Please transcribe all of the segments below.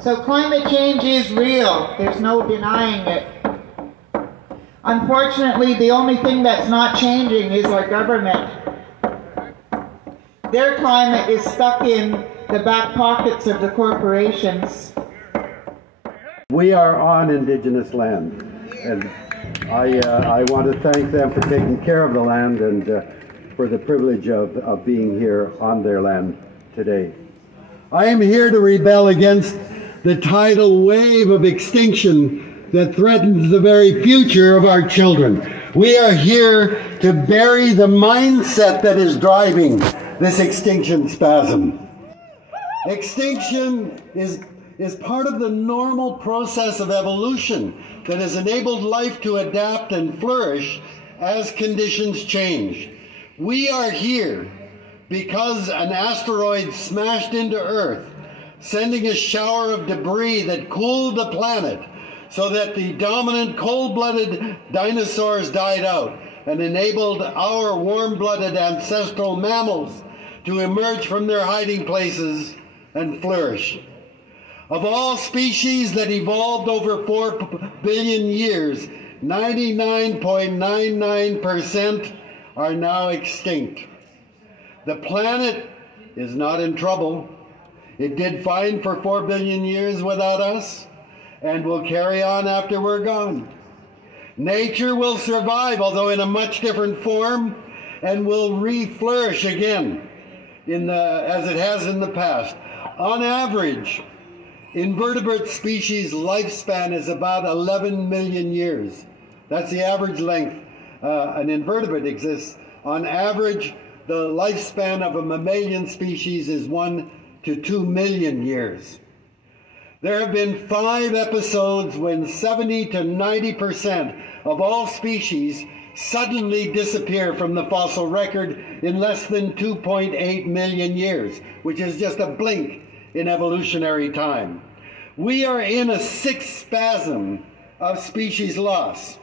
So climate change is real. There's no denying it. Unfortunately, the only thing that's not changing is our government. Their climate is stuck in the back pockets of the corporations. We are on Indigenous land, and I want to thank them for taking care of the land and for the privilege of being here on their land today. I am here to rebel against the tidal wave of extinction that threatens the very future of our children. We are here to bury the mindset that is driving this extinction spasm. Extinction is part of the normal process of evolution that has enabled life to adapt and flourish as conditions change. We are here because an asteroid smashed into Earth, sending a shower of debris that cooled the planet so that the dominant cold-blooded dinosaurs died out and enabled our warm-blooded ancestral mammals to emerge from their hiding places and flourish. Of all species that evolved over 4 billion years, 99.99% are now extinct. The planet is not in trouble. It did fine for 4 billion years without us, and will carry on after we're gone. Nature will survive, although in a much different form, and will re-flourish again as it has in the past. On average, invertebrate species lifespan is about 11 million years. That's the average length an invertebrate exists. On average, the lifespan of a mammalian species is 1 to 2 million years. There have been 5 episodes when 70 to 90% of all species suddenly disappear from the fossil record in less than 2.8 million years, which is just a blink in evolutionary time. We are in a 6th spasm of species loss.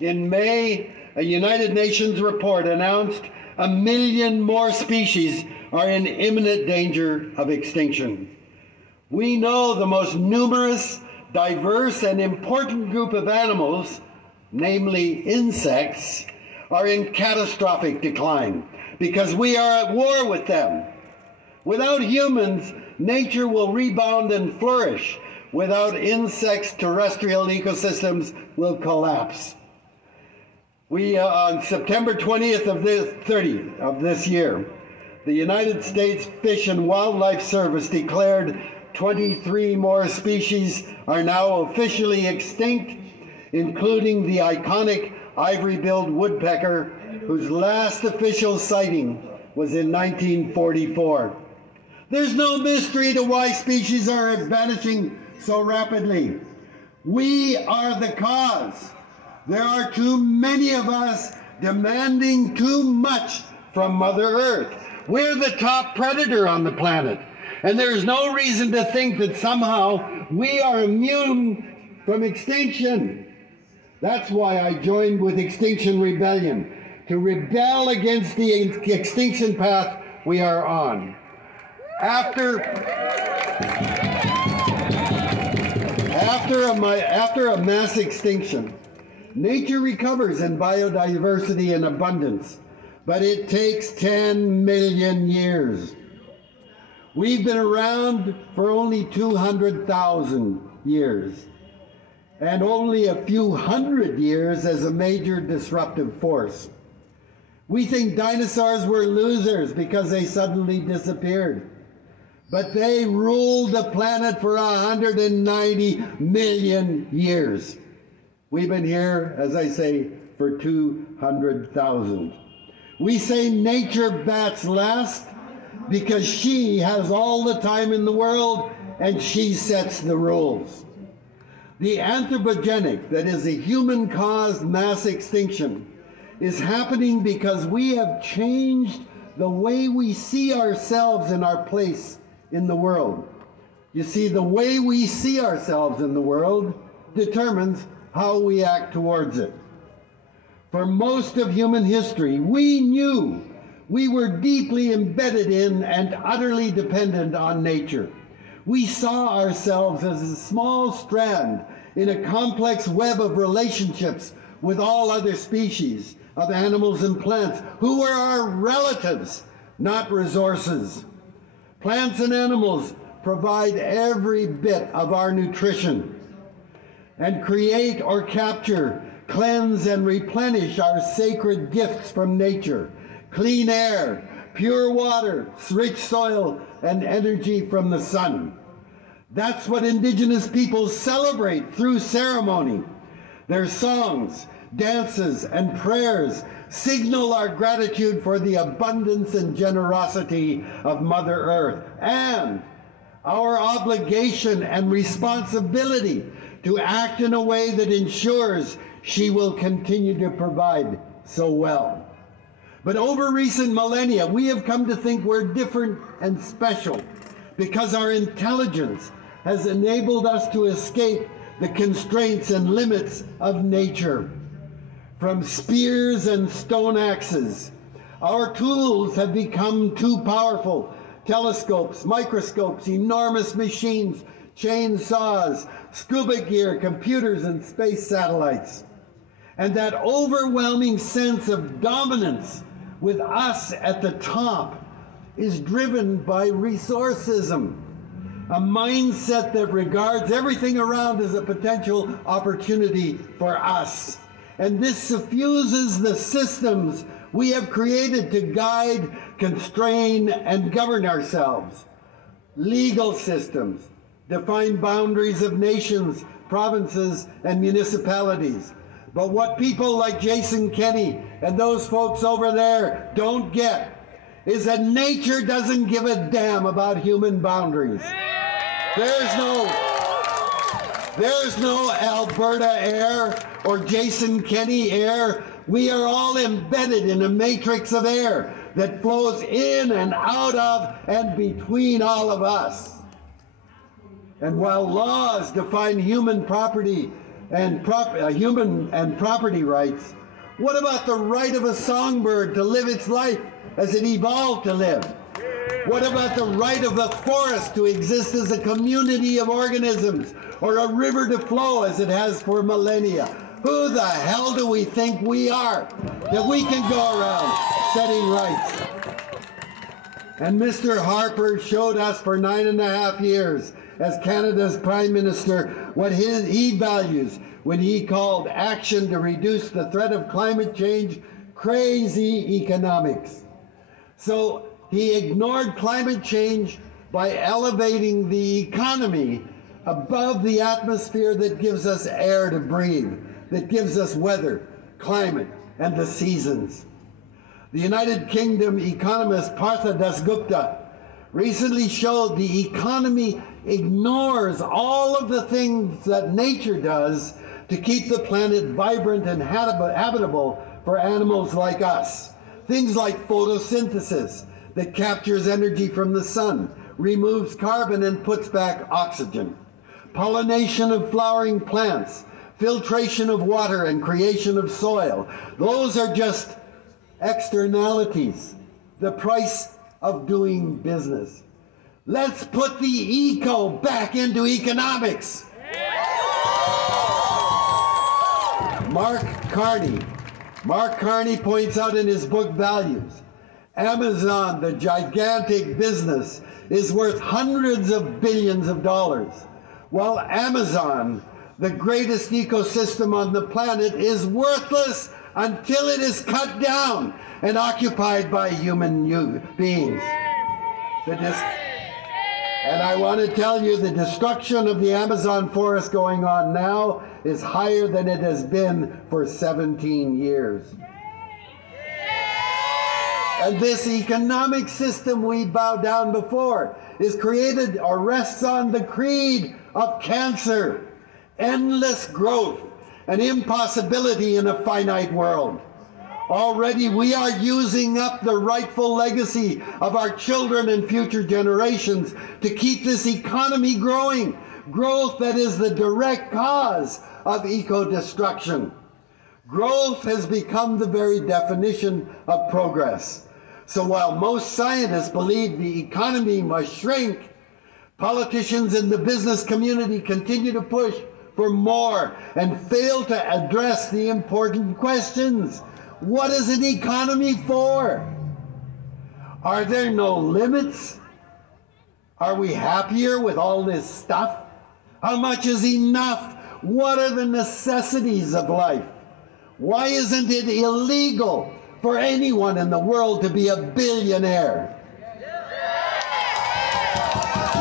In May, a United Nations report announced 1 million more species are in imminent danger of extinction. We know the most numerous, diverse, and important group of animals, namely insects, are in catastrophic decline because we are at war with them. Without humans, nature will rebound and flourish. Without insects, terrestrial ecosystems will collapse. On September 20th of this year, the United States Fish and Wildlife Service declared 23 more species are now officially extinct, including the iconic ivory-billed woodpecker, whose last official sighting was in 1944. There's no mystery to why species are vanishing so rapidly. We are the cause. There are too many of us demanding too much from Mother Earth. We're the top predator on the planet, and there's no reason to think that somehow we are immune from extinction. That's why I joined with Extinction Rebellion, to rebel against the extinction path we are on. After a mass extinction, nature recovers in biodiversity and abundance, but it takes 10 million years. We've been around for only 200,000 years, and only a few hundred years as a major disruptive force. We think dinosaurs were losers because they suddenly disappeared, but they ruled the planet for 190 million years. We've been here, as I say, for 200,000. We say nature bats last because she has all the time in the world and she sets the rules. The anthropogenic, that is a human-caused mass extinction, is happening because we have changed the way we see ourselves and our place in the world. You see, the way we see ourselves in the world determines how we act towards it. For most of human history, we knew we were deeply embedded in and utterly dependent on nature. We saw ourselves as a small strand in a complex web of relationships with all other species of animals and plants who were our relatives, not resources. Plants and animals provide every bit of our nutrition and create or capture, cleanse and replenish our sacred gifts from nature: clean air, pure water, rich soil, and energy from the sun. That's what Indigenous peoples celebrate through ceremony. Their songs, dances, and prayers signal our gratitude for the abundance and generosity of Mother Earth, and our obligation and responsibility to act in a way that ensures she will continue to provide so well. But over recent millennia, we have come to think we're different and special because our intelligence has enabled us to escape the constraints and limits of nature. From spears and stone axes, our tools have become too powerful. Telescopes, microscopes, enormous machines, chainsaws, scuba gear, computers, and space satellites. And that overwhelming sense of dominance with us at the top is driven by resourcism, a mindset that regards everything around as a potential opportunity for us. And this suffuses the systems we have created to guide, constrain, and govern ourselves. Legal systems define boundaries of nations, provinces, and municipalities. But what people like Jason Kenney and those folks over there don't get is that nature doesn't give a damn about human boundaries. There's no Alberta air or Jason Kenney air. We are all embedded in a matrix of air that flows in and out of and between all of us. And while laws define human property and property rights, what about the right of a songbird to live its life as it evolved to live? What about the right of a forest to exist as a community of organisms, or a river to flow as it has for millennia? Who the hell do we think we are that we can go around setting rights? And Mr. Harper showed us for 9.5 years as Canada's Prime Minister what he values when he called action to reduce the threat of climate change crazy economics. So he ignored climate change by elevating the economy above the atmosphere that gives us air to breathe, that gives us weather, climate, and the seasons. The United Kingdom economist Partha Dasgupta recently showed the economy ignores all of the things that nature does to keep the planet vibrant and habitable for animals like us. Things like photosynthesis that captures energy from the sun, removes carbon and puts back oxygen. Pollination of flowering plants, filtration of water and creation of soil. Those are just externalities, the price of doing business. Let's put the eco back into economics. Mark Carney points out in his book Values, Amazon, the gigantic business, is worth hundreds of billions of dollars, while Amazon, the greatest ecosystem on the planet, is worthless until it is cut down and occupied by human beings. And I want to tell you, the destruction of the Amazon forest going on now is higher than it has been for 17 years. And this economic system we bow down before is created or rests on the creed of cancer, endless growth, and impossibility in a finite world. Already we are using up the rightful legacy of our children and future generations to keep this economy growing, growth that is the direct cause of eco-destruction. Growth has become the very definition of progress. So while most scientists believe the economy must shrink, Politicians in the business community continue to push for more and fail to address the important questions. What is an economy for? Are there no limits? Are we happier with all this stuff? How much is enough? What are the necessities of life? Why isn't it illegal for anyone in the world to be a billionaire?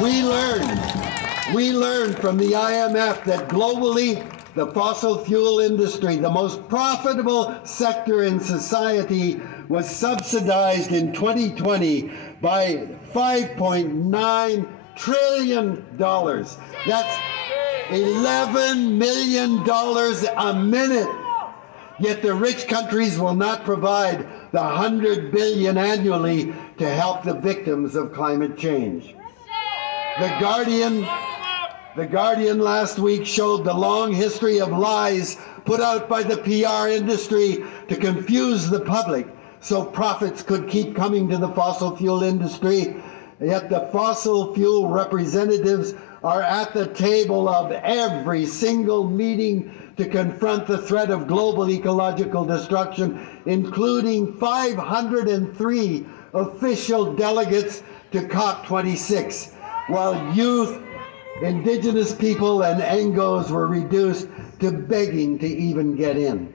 We learned from the IMF that globally, the fossil fuel industry, the most profitable sector in society, was subsidized in 2020 by $5.9 trillion. That's $11 million a minute. Yet the rich countries will not provide the $100 billion annually to help the victims of climate change. The Guardian last week showed the long history of lies put out by the PR industry to confuse the public so profits could keep coming to the fossil fuel industry. Yet the fossil fuel representatives are at the table of every single meeting to confront the threat of global ecological destruction, including 503 official delegates to COP26, while youth, Indigenous people, and Angos were reduced to begging to even get in.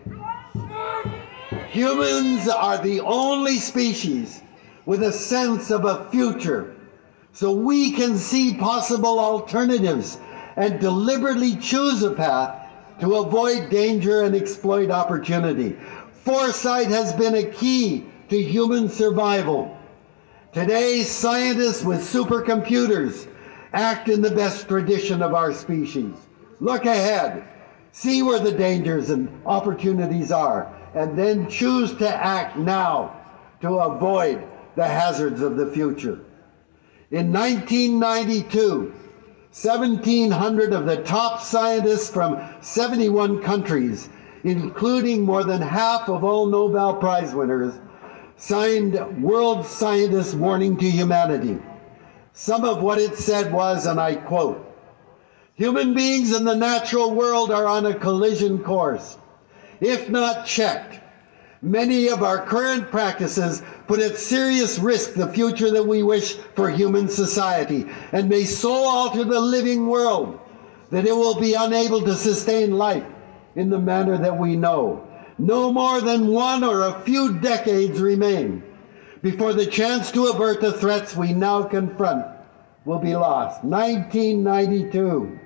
Humans are the only species with a sense of a future, so we can see possible alternatives and deliberately choose a path to avoid danger and exploit opportunity. Foresight has been a key to human survival. Today, scientists with supercomputers act in the best tradition of our species. Look ahead, see where the dangers and opportunities are, and then choose to act now to avoid the hazards of the future. In 1992, 1,700 of the top scientists from 71 countries, including more than half of all Nobel Prize winners, signed World Scientists' Warning to Humanity. Some of what it said was, and I quote, "Human beings in the natural world are on a collision course. If not checked, many of our current practices put at serious risk the future that we wish for human society, and may so alter the living world that it will be unable to sustain life in the manner that we know. No more than one or a few decades remain before the chance to avert the threats we now confront will be lost." 1992.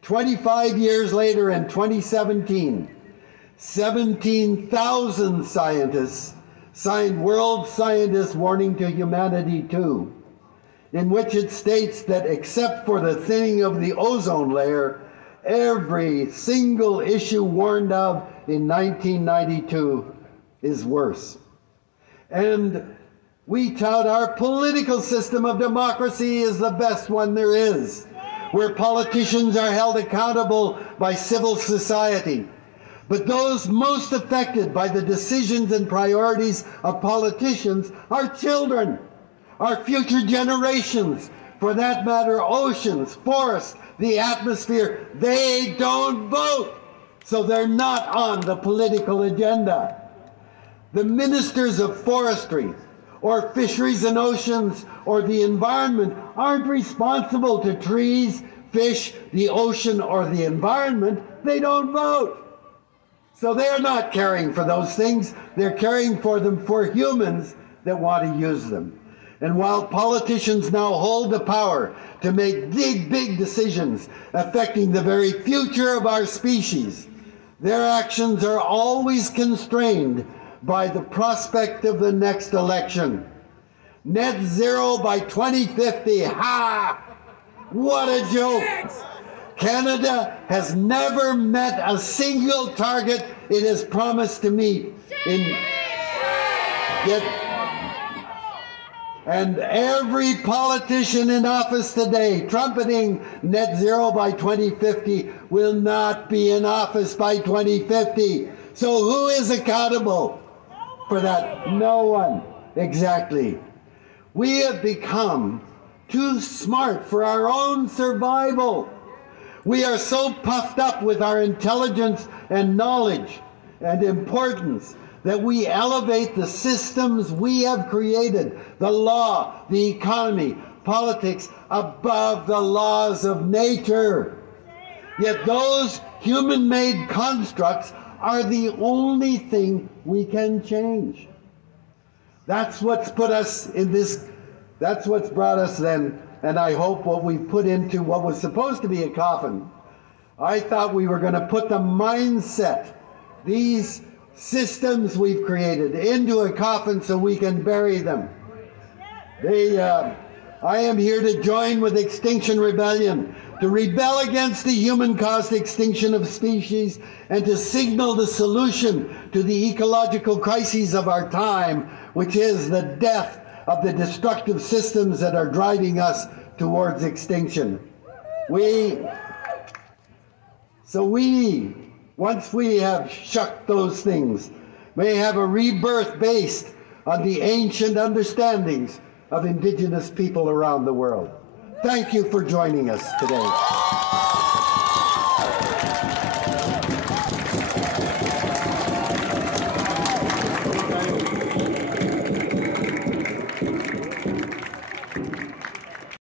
25 years later, in 2017, 17,000 scientists signed World Scientists' Warning to Humanity 2, in which it states that except for the thinning of the ozone layer, every single issue warned of in 1992 is worse. And we tout our political system of democracy as the best one there is, where politicians are held accountable by civil society. But those most affected by the decisions and priorities of politicians are children, our future generations, for that matter, oceans, forests, the atmosphere. They don't vote, so they're not on the political agenda. The ministers of forestry, or fisheries and oceans, or the environment aren't responsible to trees, fish, the ocean, or the environment. They don't vote. So they're not caring for those things. They're caring for them for humans that want to use them. And while politicians now hold the power to make big decisions affecting the very future of our species, their actions are always constrained by the prospect of the next election. Net zero by 2050, ha! What a joke! Canada has never met a single target it has promised to meet. And every politician in office today trumpeting net zero by 2050 will not be in office by 2050. So who is accountable for that? No one. Exactly. We have become too smart for our own survival. We are so puffed up with our intelligence and knowledge and importance that we elevate the systems we have created, the law, the economy, politics, above the laws of nature. Yet those human-made constructs are the only thing we can change. That's what's put us in this, that's what's brought us then, and I hope what we put into what was supposed to be a coffin. I thought we were going to put the mindset, these systems we've created, into a coffin so we can bury them. I am here to join with Extinction Rebellion, to rebel against the human-caused extinction of species and to signal the solution to the ecological crises of our time, which is the death of the destructive systems that are driving us towards extinction. Once we have shucked those things, may have a rebirth based on the ancient understandings of Indigenous people around the world. Thank you for joining us today.